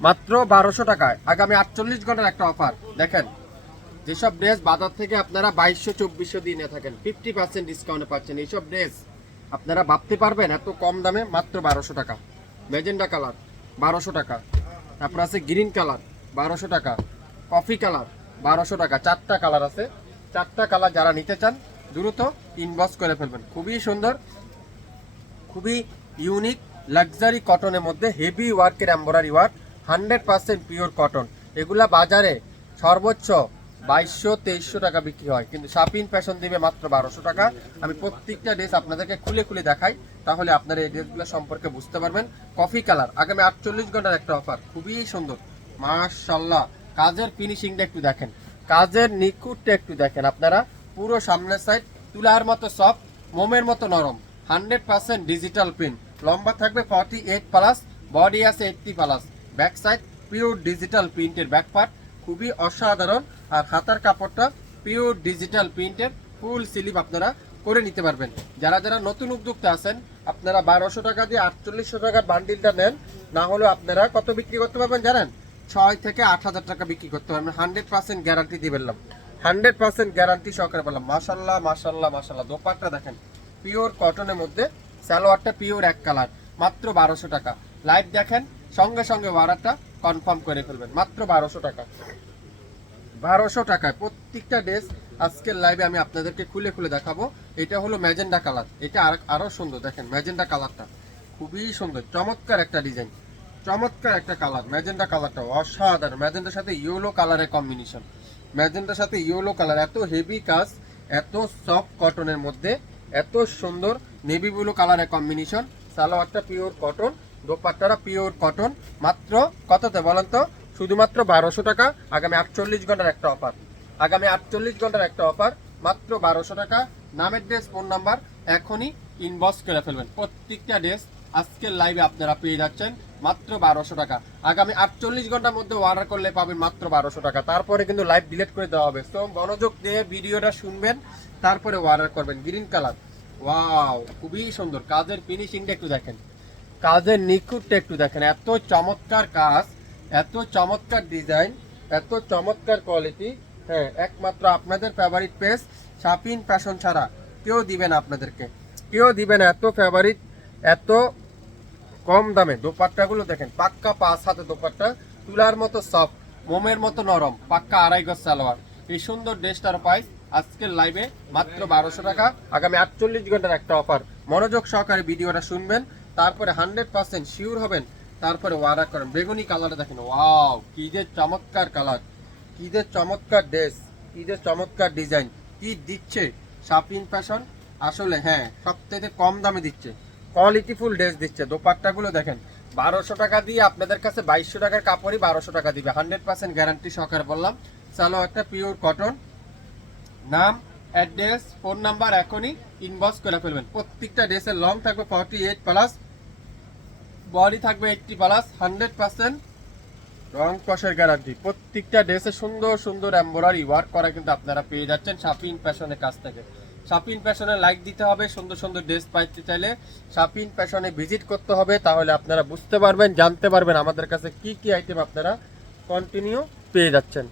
মাত্র বারোশো টাকায়। আগামী আটচল্লিশ ঘণ্টার একটা অফার দেখেন, যেসব ড্রেস বাজার থেকে আপনারা বাইশশো, চব্বিশশো দিয়ে নিয়ে থাকেন ফিফটি পার্সেন্ট ডিসকাউন্টে পাচ্ছেন। এইসব ড্রেস আপনারা ভাবতে পারবেন এত কম দামে মাত্র বারোশো টাকা। মেজেন্ডা কালার বারোশো টাকা। তারপর আছে গ্রিন কালার বারোশো টাকা। কফি কালার বারোশো টাকা। চারটা কালার আছে। চারটা কালার যারা নিতে চান, দ্রুত ইনবক্স করে ফেলবেন। খুবই সুন্দর, খুবই ইউনিক লাক্সারি কটনের মধ্যে হেভি ওয়ার্কের embroidery work hundred percent pure cotton. এগুলা বাজারে সর্বোচ্চ বাইশশো, তেইশশো টাকা বিক্রি হয়। কিন্তু শাপিন ফ্যাশন দিবে মাত্র বারোশো টাকা। আমি প্রত্যেকটা ড্রেস আপনাদেরকে খুলে খুলে দেখাই, তাহলে আপনারা এই ড্রেসগুলো সম্পর্কে বুঝতে পারবেন। কফি কালার আগামী আটচল্লিশ ঘণ্টার একটা অফার খুবই সুন্দর। মাশাল্লাহ কাজের ফিনিশিংটা একটু দেখেন। কাজের নিখুঁতটা একটু দেখেন আপনারা। পুরো সামনের সাইড তুলার মতো সফট মোমের মতো নরম। হান্ড্রেড পার্সেন্ট ডিজিটাল প্রিন্ট লম্বা থাকবে ফর্টি এইট প্লাস বডি আছে eighty plus back side pure digital প্রিন্টের ব্যাক পার্ট খুবই অসাধারণ। আর হাতার কাপড়টা পিওর ডিজিটাল প্রিন্টের, ফুল স্লিপ আপনারা করে নিতে পারবেন। যারা যারা নতুন উদ্যোক্তা আছেন, আপনারা বারোশো টাকা দিয়ে আটচল্লিশশো টাকার বান্ডিলটা নেন, না হলেও আপনারা কত বিক্রি করতে পারবেন জানেন? ছয় থেকে আট হাজার টাকা বিক্রি করতে পারবেন, হান্ড্রেড পার্সেন্ট গ্যারান্টি দিয়ে বললাম। হান্ড্রেড পার্সেন্ট গ্যারান্টি সহকারে বললাম মাসাল্লাহ মাসাল্লাহ মাসাল্লাহ দোপাট্টা দেখেন, পিওর কটনের মধ্যে, সালোয়ারটা পিওর এক কালার, মাত্র বারোশো টাকা। লাইভ দেখেন, সঙ্গে সঙ্গে অর্ডারটা কনফার্ম করে ফেলবেন। মাত্র বারোশো টাকা। বারোশো টাকায় প্রত্যেকটা ড্রেস আজকের লাইভে আমি আপনাদেরকে খুলে খুলে দেখাবো। এটা হলো ম্যাজেন্ডা কালার এটা আর আরও সুন্দর, দেখেন ম্যাজেন্ডা কালারটা খুবই সুন্দর, চমৎকার একটা ডিজাইন চমৎকার একটা কালার ম্যাজেন্ডা কালারটা অসাধারণ। ম্যাজেন্ডার সাথে ইয়েলো কালারের কম্বিনেশন ম্যাজেন্ডার সাথে ইয়েলো কালার এত হেভি কাজ, এত সফট কটনের মধ্যে, এত সুন্দর নেভি ব্লু কালারের কম্বিনেশন সালোয়ারটা পিওর কটন দোপাট্টারা পিওর কটন মাত্র কততে বলেন তো? শুধুমাত্র বারোশো টাকা, আগামী আটচল্লিশ ঘণ্টার একটা অফার আগামী আটচল্লিশ ঘণ্টার একটা অফার মাত্র বারোশো টাকা। নামের ড্রেস ফোন নাম্বার এখনই ইনবক্স করে ফেলবেন। প্রত্যেকটা ড্রেস আজকের লাইভে আপনারা পেয়ে যাচ্ছেন, মাত্র বারোশো টাকা। আগামী আটচল্লিশ ঘণ্টার মধ্যে অর্ডার করলে পাবেন মাত্র বারোশো টাকা। তারপরে কিন্তু লাইভ ডিলিট করে দেওয়া হবে। তো মনোযোগ দিয়ে ভিডিওটা শুনবেন, তারপরে অর্ডার করবেন। গ্রিন কালার ওয়াও খুবই সুন্দর। কাজের ফিনিশিংটা একটু দেখেন। কাজের নিখুঁতটা একটু দেখেন। এত চমৎকার কাজ, এত চমৎকার ডিজাইন, এত চমৎকার কোয়ালিটি। হ্যাঁ একমাত্র আপনাদের ফেভারিট পেজ শাপিন ফ্যাশন ছাড়া কেউ দিবেন আপনাদেরকে। কেউ দিবেন এত ফেভারিট এত কম দামে। দোপাট্টাগুলো দেখেন, পাক্কা পাঁচ হাতে দোপাট্টা, তুলার মতো সফট মোমের মতো নরম, পাক্কা আড়াই গজ সালোয়ার। এই সুন্দর ড্রেসটার প্রাইস আজকের লাইভে মাত্র বারোশো টাকা। আগামী আটচল্লিশ ঘণ্টার একটা অফার মনোযোগ সহকারে ভিডিওটা শুনবেন। তারপরে হান্ড্রেড পার্সেন্ট শিওর হবেন, তারপরে ওয়ার্ডার করেন। বেগুনি কালারটা দেখেন, ওয়াও, কি যে চমৎকার কালার, কি যে চমৎকার ড্রেস, কি যে চমৎকার ডিজাইন, কি দিচ্ছে শাপিন ফ্যাশন। আসলে হ্যাঁ সবথেকে কম দামে দিচ্ছে, কোয়ালিটিফুল ড্রেস দিচ্ছে। দোপাট্টাগুলো দেখেন, বারোশো টাকা দিয়ে আপনাদের কাছে বাইশশো টাকার কাপড়ই বারোশো টাকা দিবে, হান্ড্রেড পার্সেন্ট গ্যারান্টি সহকারে বললাম। চালো একটা পিওর কটন নাম অ্যাড্রেস ফোন নাম্বার এখনই ইনবক্স করে ফেলবেন। প্রত্যেকটা ড্রেসের লং থাকবে ফর্টি এইট প্লাস বডি থাকবে এইটটি প্লাস হান্ড্রেড পার্সেন্ট রং কষের গ্যারান্টি প্রত্যেকটা ড্রেসে সুন্দর সুন্দর এম্বরারি ওয়ার্ক করা কিন্তু আপনারা পেয়ে যাচ্ছেন শাপিন ফ্যাশনের কাছ থেকে। শাপিন ফ্যাশনে লাইক দিতে হবে, সুন্দর সুন্দর ড্রেস পাইতে চাইলে শাপিন ফ্যাশনে ভিজিট করতে হবে, তাহলে আপনারা বুঝতে পারবেন, জানতে পারবেন আমাদের কাছে কি কি আইটেম আপনারা কন্টিনিউ পেয়ে যাচ্ছেন।